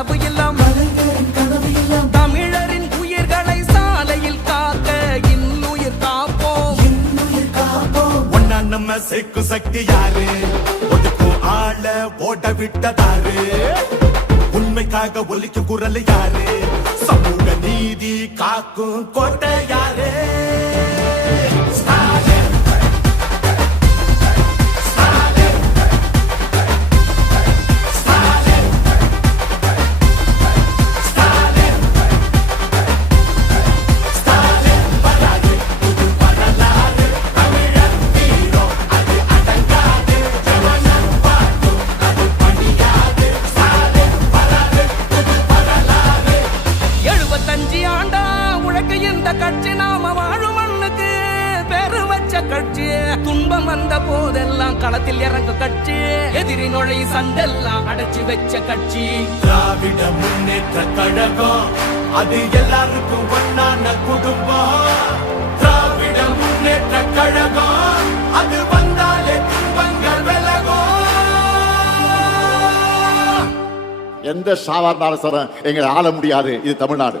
கனவு எல்லாம் தமிழரின் உயிர்களை சாலையில் காக்க இன்னுயிர் காப்போம். இன்னுயிர் காப்போம் ஒன்னா நம்ம சேர்க்கும் சக்தி யாரு? ஒதுக்கும் ஆள ஓட விட்டதாரு. உண்மைக்காக ஒலிக்கும் குரல் யாரு? சமூக நீதி காக்கும் கோட்டை யாரு? இந்த கட்சி நாம வாழும் மண்ணுக்கு பெரு வச்ச கட்சி. துன்பம் வந்த போதெல்லாம் களத்தில் இறங்க கட்சி. எதிரி நுழை சண்டெல்லாம் அடைச்சு வச்ச கட்சி. திராவிட முன்னேற்ற கழகம் அது எல்லாருக்கும் ஒன்னான குடும்பம். திராவிட முன்னேற்ற கழகம் அது வந்தாலே துன்பங்கள் விலகும். எந்த அரசரும் எங்களை ஆள முடியாது. இது தமிழ்நாடு.